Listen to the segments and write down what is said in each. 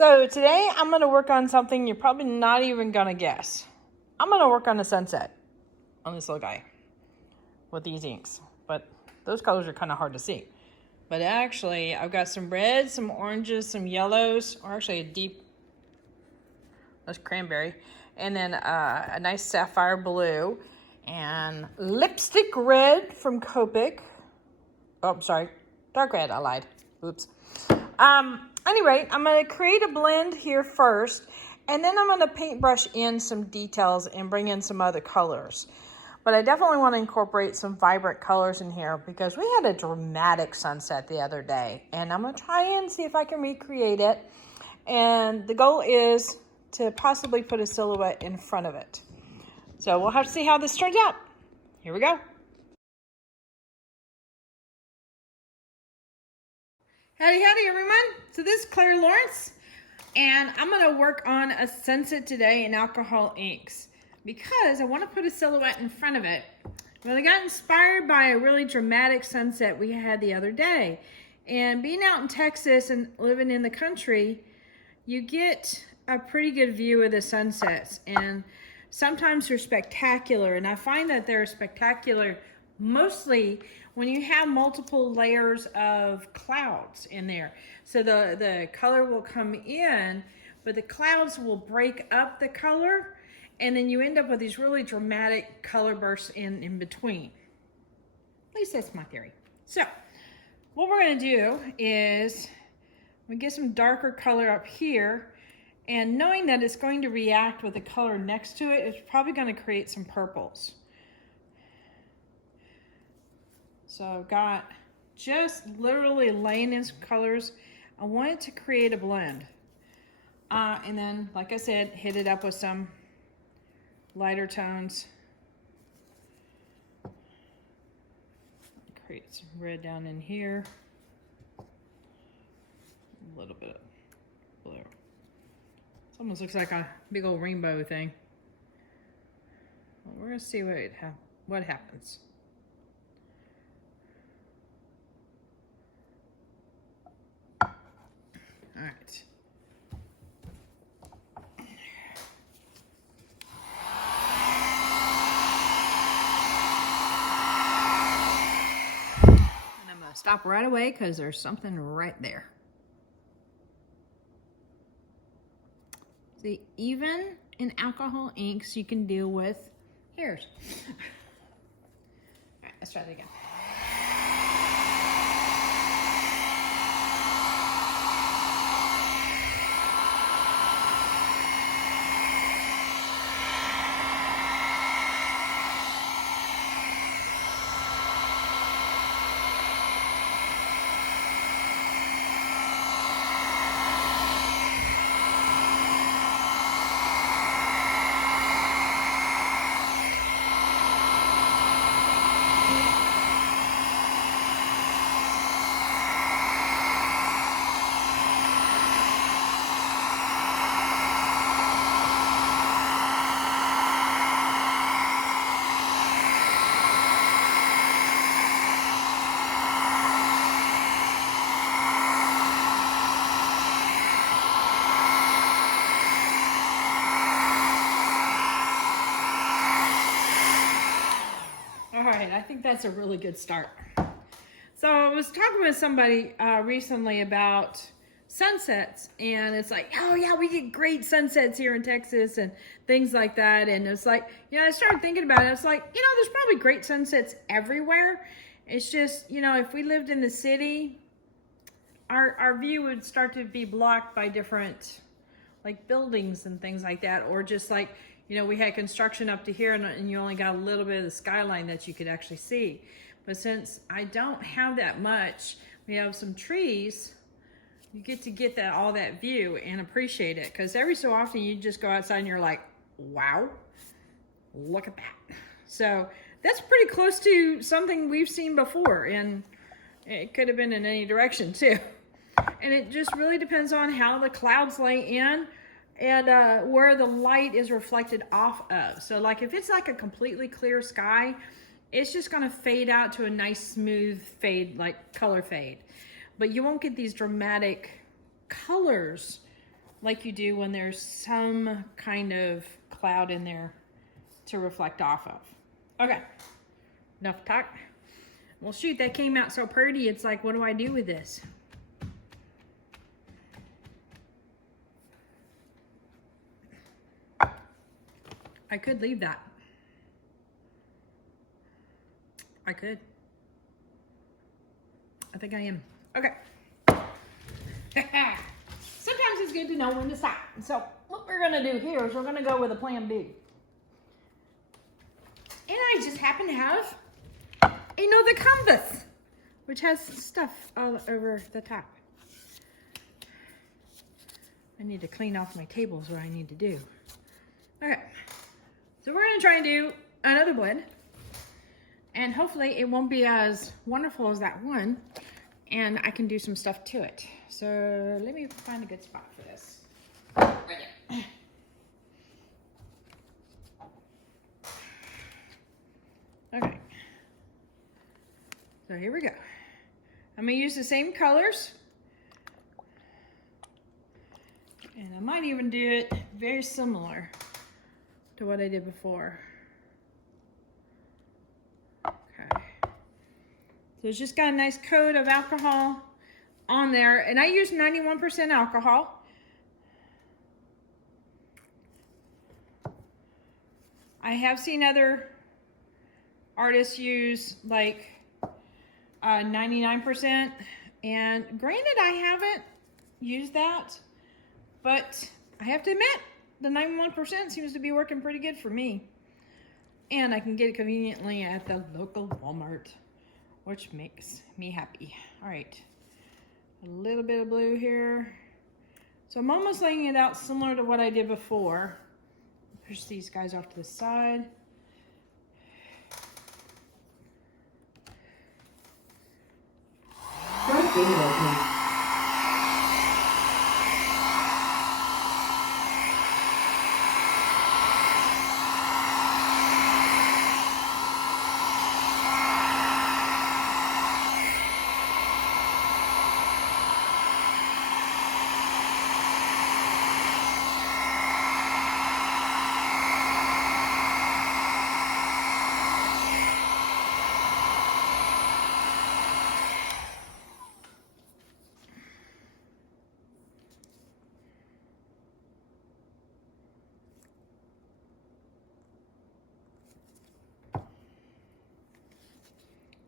So today I'm going to work on something you're probably not even going to guess. I'm going to work on a sunset on this little guy with these inks. But those colors are kind of hard to see. But actually, I've got some reds, some oranges, some yellows, or actually a deep, that's cranberry. And then a nice sapphire blue and lipstick red from Copic. Oh, I'm sorry. Dark red, I lied. Oops. Anyway, I'm going to create a blend here first, and then I'm going to paintbrush in some details and bring in some other colors. But I definitely want to incorporate some vibrant colors in here because we had a dramatic sunset the other day, and I'm going to try and see if I can recreate it. And the goal is to possibly put a silhouette in front of it. So we'll have to see how this turns out. Here we go. Howdy, howdy, everyone. So this is Clara Lawrence, and I'm going to work on a sunset today in alcohol inks because I want to put a silhouette in front of it. Well, I got inspired by a really dramatic sunset we had the other day. And being out in Texas and living in the country, you get a pretty good view of the sunsets. And sometimes they're spectacular. And I find that they're spectacular mostly when you have multiple layers of clouds in there. So the color will come in, but the clouds will break up the color, and then you end up with these really dramatic color bursts in between. At least that's my theory. So what we're gonna do is we get some darker color up here, and knowing that it's going to react with the color next to it, it's probably gonna create some purples. So I've got just literally laying in some colors. I wanted to create a blend. And then, like I said, hit it up with some lighter tones. Create some red down in here. A little bit of blue. It almost looks like a big old rainbow thing. Well, we're gonna see what happens. All right. And I'm going to stop right away because there's something right there. See, even in alcohol inks, you can deal with hairs. All right, let's try that again. All right, I think that's a really good start. So I was talking with somebody recently about sunsets, and it's like, oh yeah, we get great sunsets here in Texas and things like that. And it's like, I started thinking about it. It's like, there's probably great sunsets everywhere. It's just, if we lived in the city, our view would start to be blocked by different like buildings and things like that, or just like, we had construction up to here and you only got a little bit of the skyline that you could actually see. But since I don't have that much, we have some trees, you get to get all that view and appreciate it. Because every so often you just go outside and you're like, wow, look at that. So that's pretty close to something we've seen before, and it could have been in any direction too. And it just really depends on how the clouds lay in and where the light is reflected off of. So like if it's like a completely clear sky, it's just gonna fade out to a nice smooth fade, like color fade. But you won't get these dramatic colors like you do when there's some kind of cloud in there to reflect off of. Okay, enough talk. Well, shoot, that came out so pretty. It's like, what do I do with this? I could leave that. I could. I think I am. Okay. Sometimes it's good to know when to stop. So what we're gonna do here is we're gonna go with a plan B. And I just happen to have another canvas, which has stuff all over the top. I need to clean off my table is what I need to do. Okay, so we're gonna try and do another blend. And hopefully it won't be as wonderful as that one. And I can do some stuff to it. So let me find a good spot for this. Right there. Okay. So here we go. I'm gonna use the same colors. And I might even do it very similar to what I did before. Okay. So it's just got a nice coat of alcohol on there. And I use 91% alcohol. I have seen other artists use like 99%. And granted, I haven't used that. But I have to admit, the 91% seems to be working pretty good for me. And I can get it conveniently at the local Walmart, which makes me happy. All right, a little bit of blue here. So I'm almost laying it out similar to what I did before. Push these guys off to the side.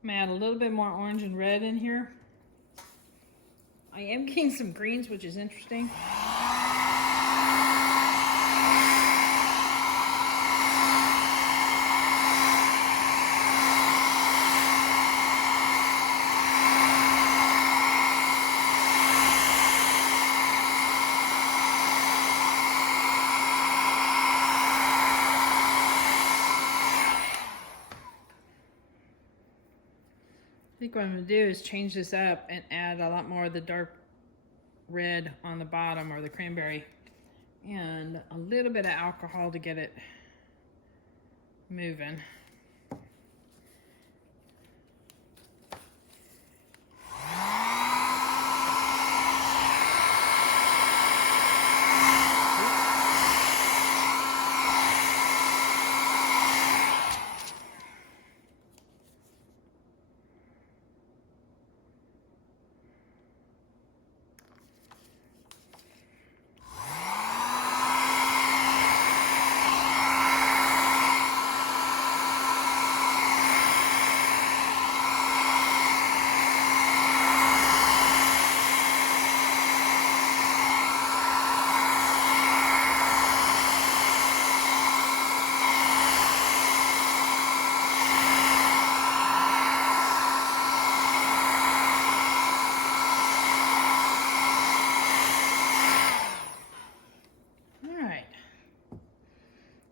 I'm gonna add a little bit more orange and red in here. I am getting some greens, which is interesting. I think what I'm gonna do is change this up and add a lot more of the dark red on the bottom, or the cranberry, and a little bit of alcohol to get it moving.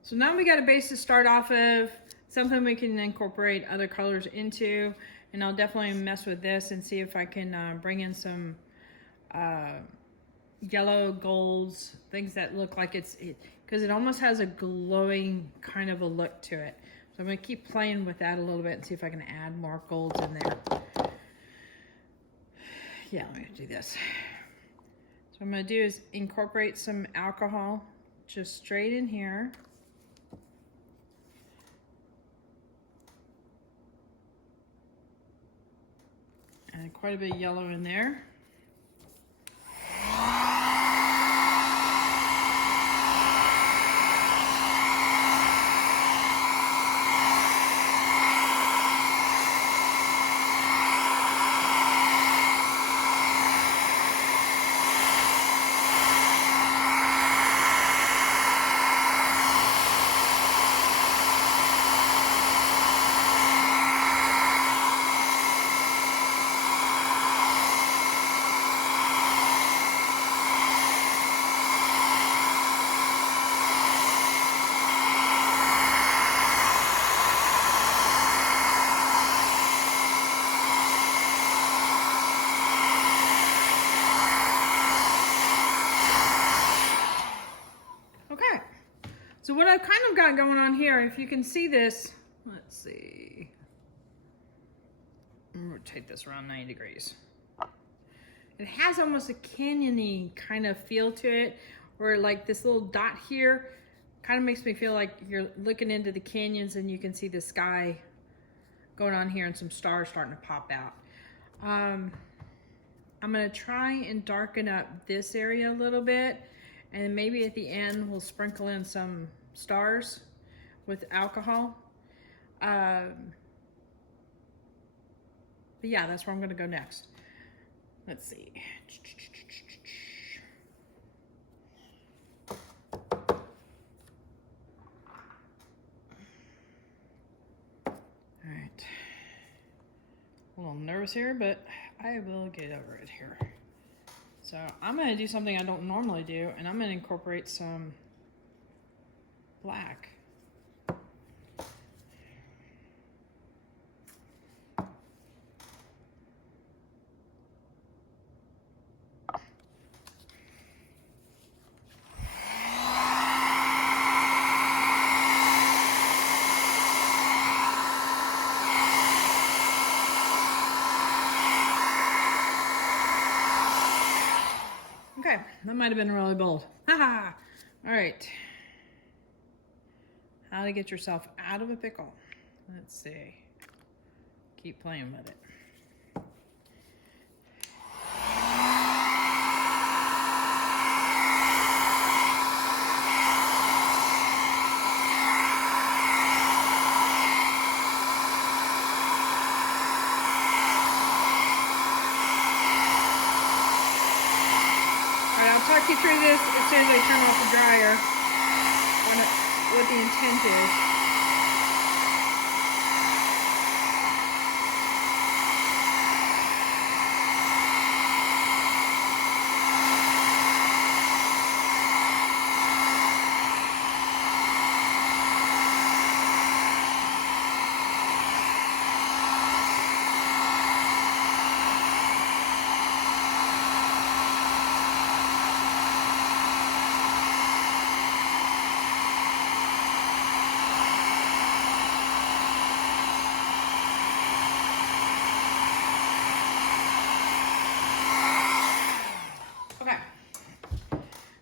So now we got a base to start off of, something we can incorporate other colors into, and I'll definitely mess with this and see if I can bring in some yellow golds, things that look like because it almost has a glowing kind of a look to it. So I'm gonna keep playing with that a little bit and see if I can add more golds in there. Yeah, let me do this. So what I'm going to do is incorporate some alcohol just straight in here. And quite a bit of yellow in there. Okay, so what I've kind of got going on here, if you can see this, let's see. I'm gonna rotate this around 90 degrees. It has almost a canyon-y kind of feel to it, where like this little dot here kind of makes me feel like you're looking into the canyons and you can see the sky going on here and some stars starting to pop out. I'm gonna try and darken up this area a little bit, and maybe at the end we'll sprinkle in some stars with alcohol. But yeah, that's where I'm gonna go next. Let's see. All right. A little nervous here, but I will get over it here. So I'm gonna do something I don't normally do, and I'm gonna incorporate some black. Okay, that might have been really bold. Haha. All right. How to get yourself out of a pickle. Let's see. Keep playing with it. I'll talk you through this as soon as I turn off the dryer on what the intent is.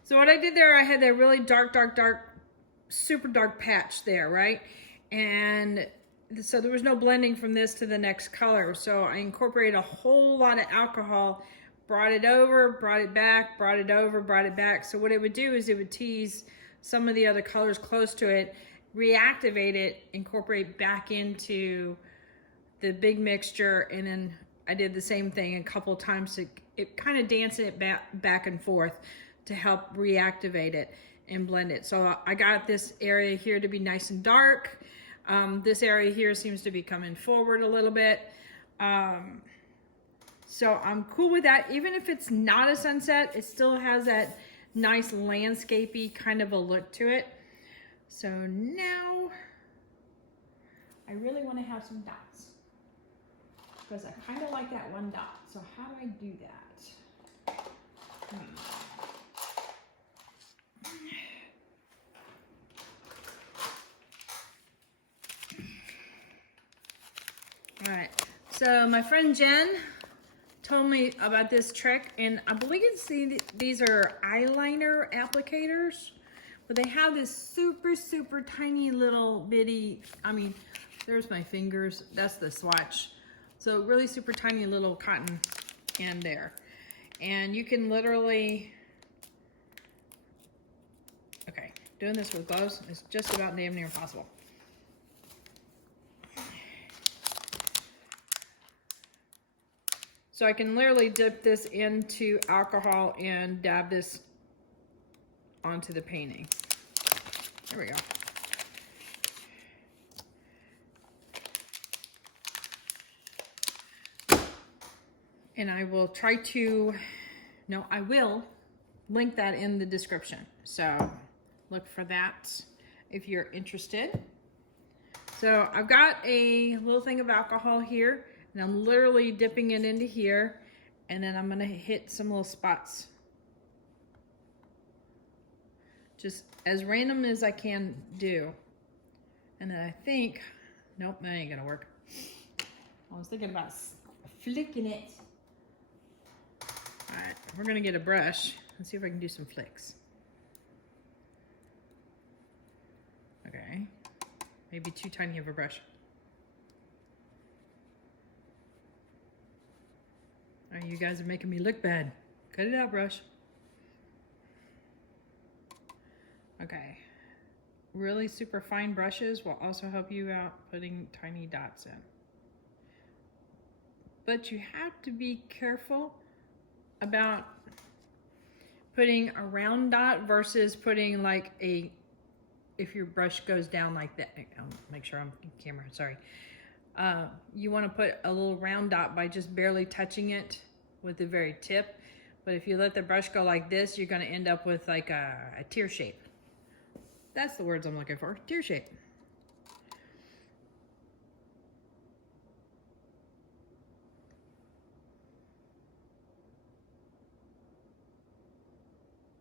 So what I did there, I had that really dark, super dark patch there, right? And so there was no blending from this to the next color. So I incorporated a whole lot of alcohol, brought it over, brought it back, brought it over, brought it back. So what it would do is it would tease some of the other colors close to it, reactivate it, incorporate back into the big mixture, and then I did the same thing a couple times to it kind of dancing it back and forth to help reactivate it and blend it. So I got this area here to be nice and dark. This area here seems to be coming forward a little bit. So I'm cool with that. Even if it's not a sunset, it still has that nice landscapey kind of a look to it. So now I really want to have some dots because I kind of like that one dot. So how do I do that? All right, so my friend Jen told me about this trick, and I believe these are eyeliner applicators, but they have this super tiny little bitty, I mean, there's my fingers, that's the swatch. So really super tiny little cotton end there. And you can literally, okay, doing this with gloves is just about damn near impossible. So I can literally dip this into alcohol and dab this onto the painting. There we go. And I will try to, no, I will link that in the description. So look for that if you're interested. So I've got a little thing of alcohol here, and I'm literally dipping it into here, and then I'm gonna hit some little spots. Just as random as I can do. And then I think, nope, that ain't gonna work. I was thinking about flicking it. All right, we're gonna get a brush and see if I can do some flicks. Okay, maybe too tiny of a brush. All right, you guys are making me look bad. Cut it out, brush. Okay, really super fine brushes will also help you out putting tiny dots in. But you have to be careful about putting a round dot versus putting like a, if your brush goes down like that, I'll make sure I'm in camera, sorry. You want to put a little round dot by just barely touching it with the very tip. But if you let the brush go like this, you're going to end up with like a tear shape. That's the words I'm looking for, tear shape.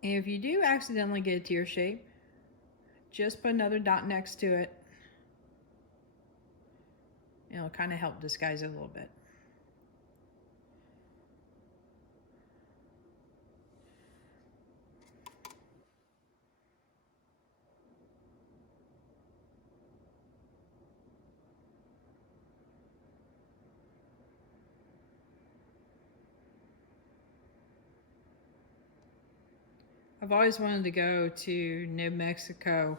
And if you do accidentally get a tear shape, just put another dot next to it. It'll kind of help disguise it a little bit. I've always wanted to go to New Mexico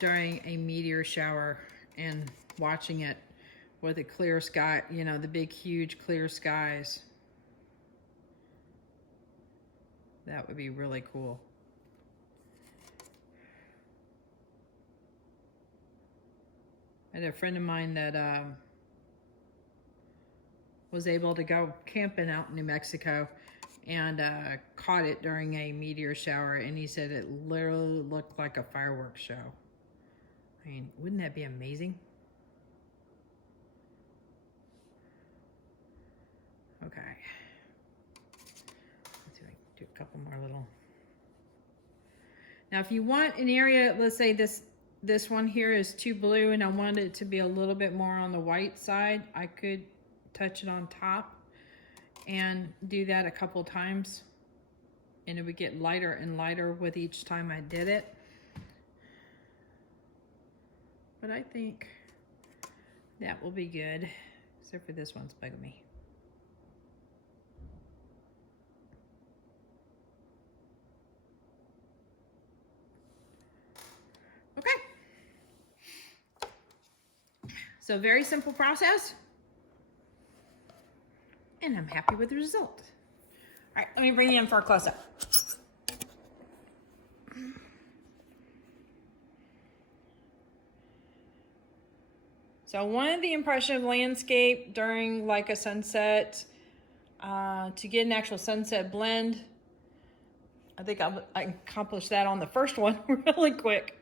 during a meteor shower and watching it with a clear sky, you know, the big, huge clear skies. That would be really cool. I had a friend of mine that was able to go camping out in New Mexico and caught it during a meteor shower, and he said it literally looked like a fireworks show. I mean, wouldn't that be amazing? Okay. Let's see if I can do a couple more little. Now, if you want an area, let's say this one here is too blue and I wanted it to be a little bit more on the white side, I could touch it on top and do that a couple times, and it would get lighter and lighter with each time I did it. But I think that will be good, except for this one's bugging me. Okay. So very simple process. And I'm happy with the result. All right, let me bring you in for a close-up. So one of the impression of landscape during like a sunset, to get an actual sunset blend, I think I accomplished that on the first one really quick.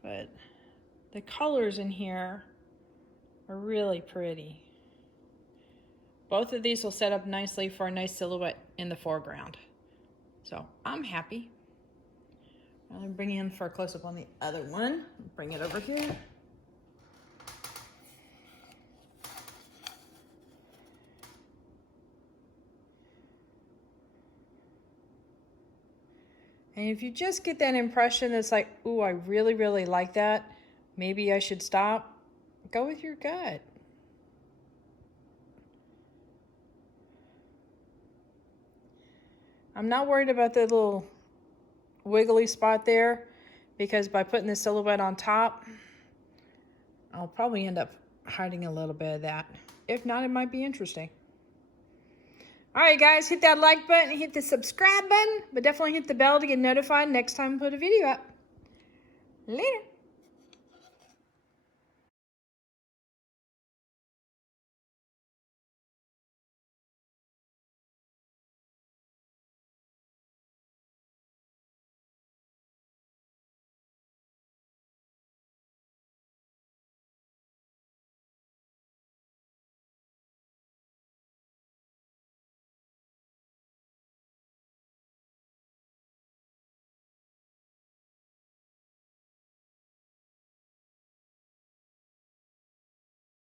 But the colors in here are really pretty. Both of these will set up nicely for a nice silhouette in the foreground. So I'm happy. I'm bringing in for a close-up on the other one. Bring it over here. And if you just get that impression that's like, ooh, I really, really like that, maybe I should stop, go with your gut. I'm not worried about the little wiggly spot there, because by putting the silhouette on top, I'll probably end up hiding a little bit of that. If not, it might be interesting. All right, guys, hit that like button, hit the subscribe button, but definitely hit the bell to get notified next time I put a video up. Later.